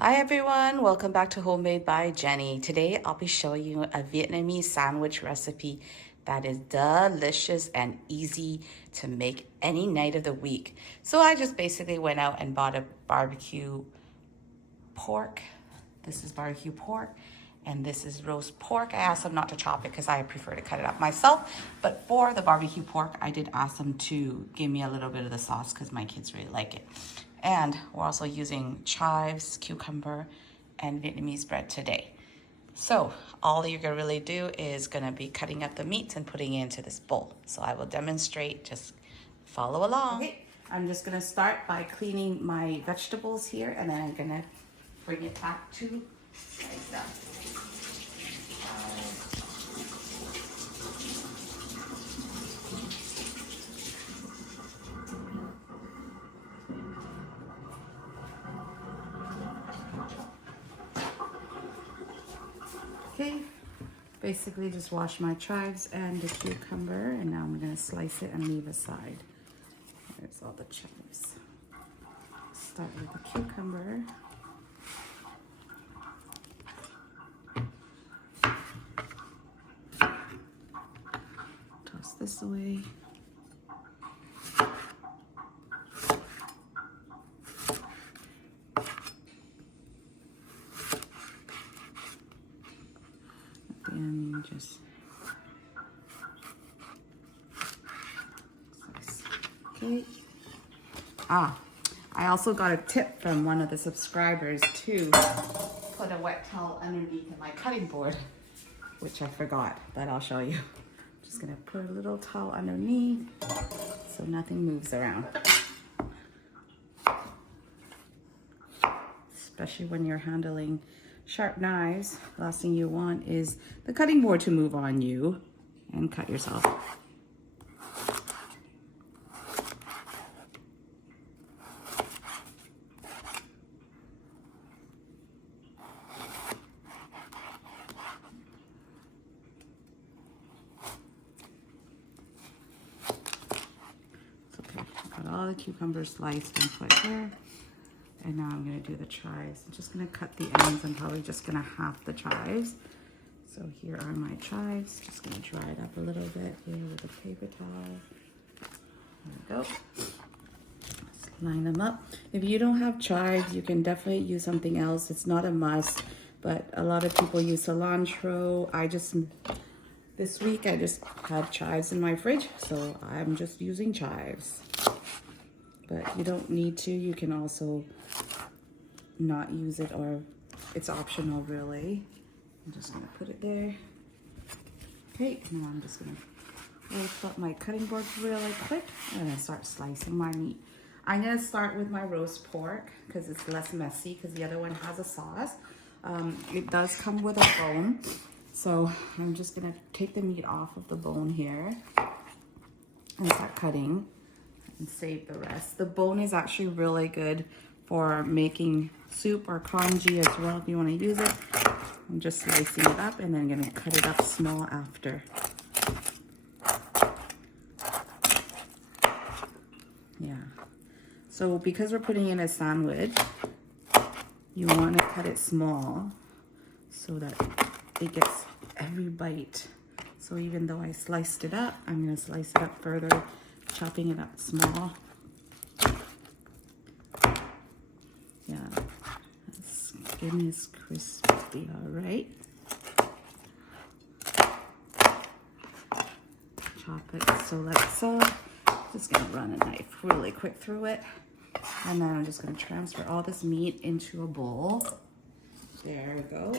Hi everyone, welcome back to Homemade by Jenny. Today I'll be showing you a Vietnamese sandwich recipe that is delicious and easy to make any night of the week. So I just basically went out and bought a barbecue pork. This is barbecue pork and this is roast pork. I asked them not to chop it because I prefer to cut it up myself. But for the barbecue pork, I did ask them to give me a little bit of the sauce because my kids really like it. And we're also using chives, cucumber, and Vietnamese bread today. So all you're gonna really do is gonna be cutting up the meats and putting it into this bowl. So I will demonstrate, just follow along. Okay, I'm just gonna start by cleaning my vegetables here and then I'm gonna bring it back to like that. Okay, basically just wash my chives and the cucumber and now I'm gonna slice it and leave aside. There's all the chives. Start with the cucumber. Toss this away. And just slice. Okay. I also got a tip from one of the subscribers to put a wet towel underneath my cutting board, which I forgot, but I'll show you. I'm just gonna put a little towel underneath so nothing moves around. Especially when you're handling sharp knives, the last thing you want is the cutting board to move on you and cut yourself. Okay, got all the cucumbers sliced and put here. And now I'm gonna do the chives. I'm just gonna cut the ends. I'm probably just gonna half the chives. So here are my chives. Just gonna dry it up a little bit here with a paper towel. There we go. Let's line them up. If you don't have chives, you can definitely use something else. It's not a must, but a lot of people use cilantro. This week I just had chives in my fridge, so I'm just using chives. But you don't need to. You can also not use it, or it's optional really. I'm just gonna put it there. Okay, now I'm just gonna lift up my cutting board really quick and then start slicing my meat. I'm gonna start with my roast pork because it's less messy because the other one has a sauce. It does come with a bone. So I'm just gonna take the meat off of the bone here and start cutting and save the rest. The bone is actually really good for making soup or congee as well if you want to use it. I'm just slicing it up and then gonna cut it up small after. Yeah. So because we're putting in a sandwich, you want to cut it small so that it gets every bite. So even though I sliced it up, I'm gonna slice it up further, chopping it up small. Yeah, skin is crispy, all right. Chop it so like so. Just gonna run a knife really quick through it. And then I'm just gonna transfer all this meat into a bowl. There we go.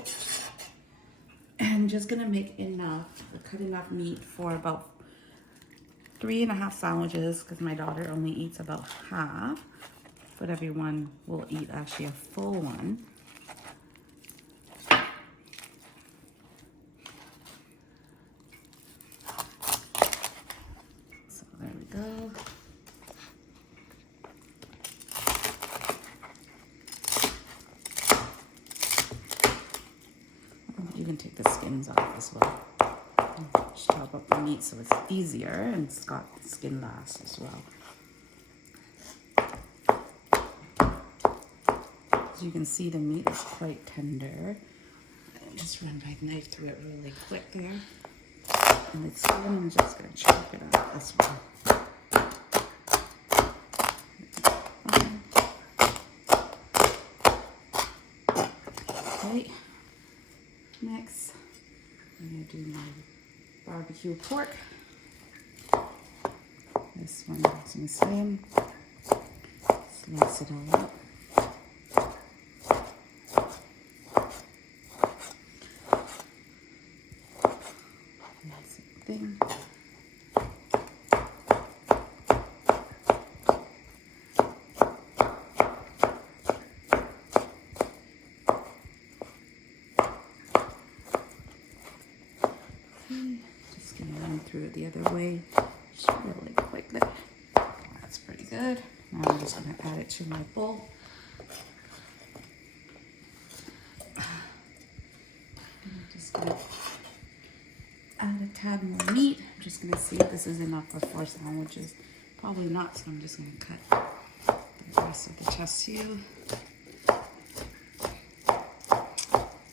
And just gonna make cut enough meat for about 3.5 sandwiches because my daughter only eats about half, but everyone will eat actually a full one. So there we go. You can take the skins off as well. Chop up the meat so it's easier and it's got the skin last as well. As you can see, the meat is quite tender. Just run my knife through it really quick there. And it's skin, I'm just gonna chop it up this way. Okay. Next, I'm gonna do my barbecue pork. This one is the same. Slice it all up. Same thing. Just gonna run through it the other way. Just really quick there. That's pretty good. Now I'm just gonna add it to my bowl. I'm just gonna add a tad more meat. I'm just gonna see if this is enough for 4 sandwiches. Probably not, so I'm just gonna cut the rest of the chest too.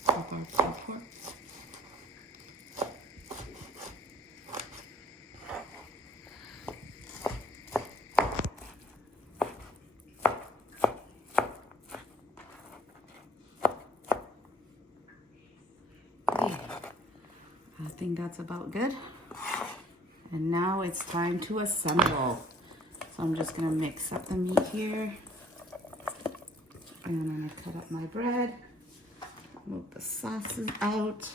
Barbecue pork. I think that's about good. And now it's time to assemble. So I'm just gonna mix up the meat here. And I'm gonna cut up my bread. Move the sauces out.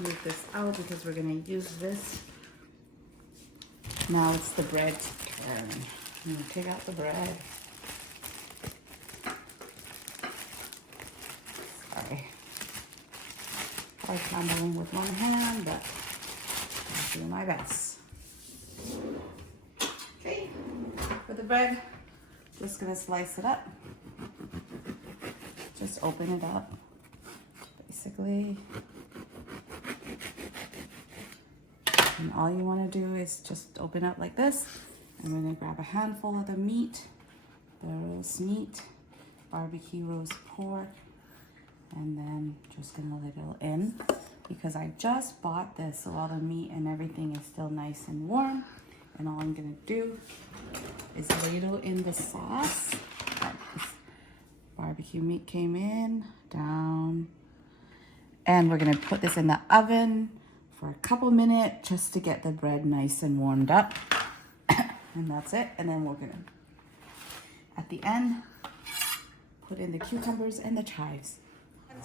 Move this out because we're gonna use this. Now it's the bread's turn. I'm gonna take out the bread. Sorry. I'm handling with one hand, but I'll do my best. Okay, for the bread, just gonna slice it up. Just open it up, basically. And all you wanna do is just open up like this. I'm gonna grab a handful of the meat, the roast meat, barbecue roast pork, and then just gonna ladle in because I just bought this, so all the meat and everything is still nice and warm. And all I'm gonna do is ladle in the sauce. This barbecue meat came in, down. And we're gonna put this in the oven for a couple minutes just to get the bread nice and warmed up. And that's it. And then we're gonna, at the end, put in the cucumbers and the chives.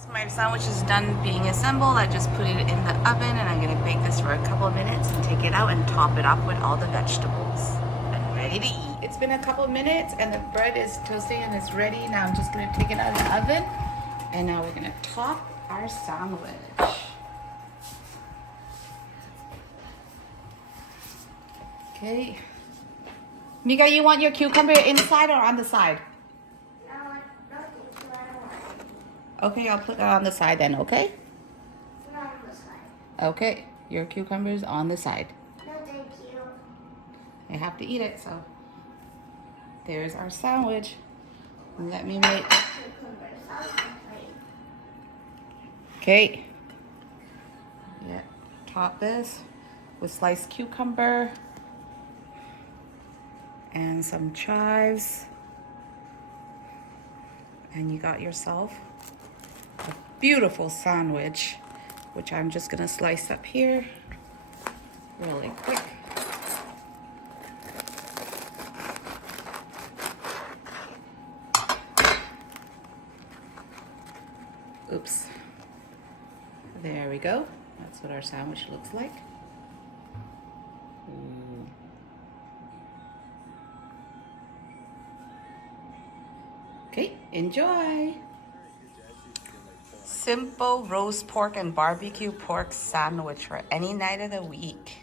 My sandwich is done being assembled. I just put it in the oven and I'm gonna bake this for a couple of minutes and take it out and top it up with all the vegetables. I'm ready to eat. It's been a couple of minutes and the bread is toasting and it's ready. Now I'm just gonna take it out of the oven and now we're gonna top our sandwich. Okay. Mika, you want your cucumber inside or on the side? Okay, I'll put it on the side then, okay? Not on the side. Okay, your cucumber's on the side. No, thank you. I have to eat it, so there's our sandwich. Let me make. Okay. Yeah, top this with sliced cucumber and some chives. And you got yourself a beautiful sandwich, which I'm just gonna slice up here really quick. Oops. There we go. That's what our sandwich looks like. Okay, enjoy. Simple roast pork and barbecue pork sandwich for any night of the week.